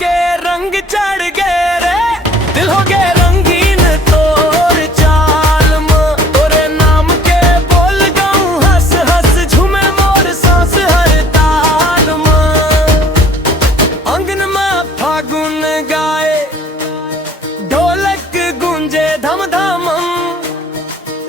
के रंग चढ़ गए रे, दिल हो गए रंगीन तोर चाल में। तोरे नाम के बोल गाऊं हंस हंस झूमे मोर सांस हर ताल में। अंगन में फागुन गाए ढोलक गूंजे धम धम,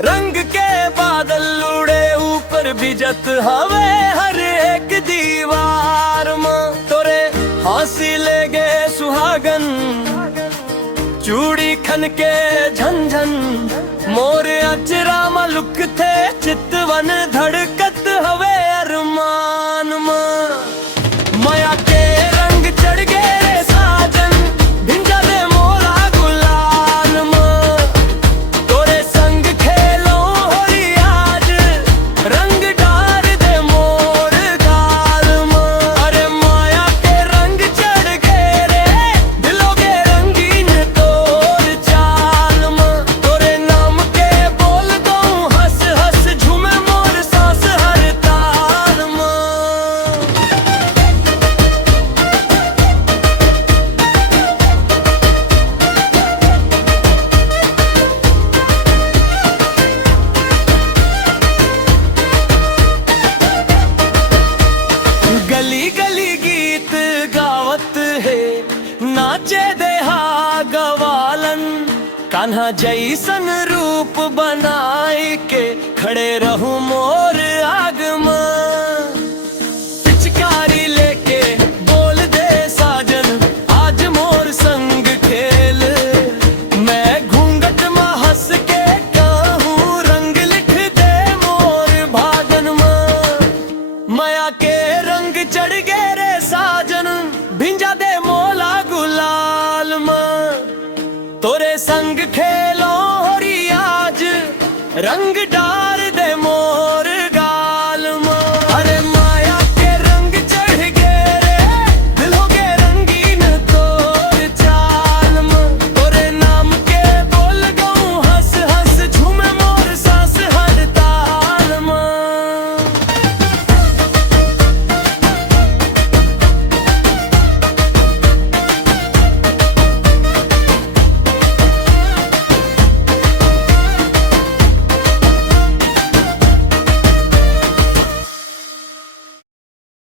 रंग के बादल उड़े ऊपर भिजत हवे हर एक दीवार में। तोरे हंसी ले गे सुहागन चूड़ी खन के झंझन, मोर अचरा मलुक थे चितवन धड़कत हवे अरमान में। माया के रंग चढ़ गए रे साजन, भिंजा दे मोरा गुलाल में। तोरे संग खेलो होली आज, रंग डार दे मोर गाल में। अरे माया के रंग चढ़ गए रे, दिलों के रंगीन तोर चाल में। तोरे नाम के बोल गाऊं हंस हंस झूमे मोर सांस हर ताल में। गली गली गीत गावत है, नाचे देहा गवालन। कान्हा जैसन रूप बनाए के खड़े रहूं मोर आगमन। पिचकारी लेके बोल दे साजन आज मोर संग खेल। मैं घूंघट में हंस के कहूं रंग लिख दे मोर भागन में। माया के रंग चढ़ गए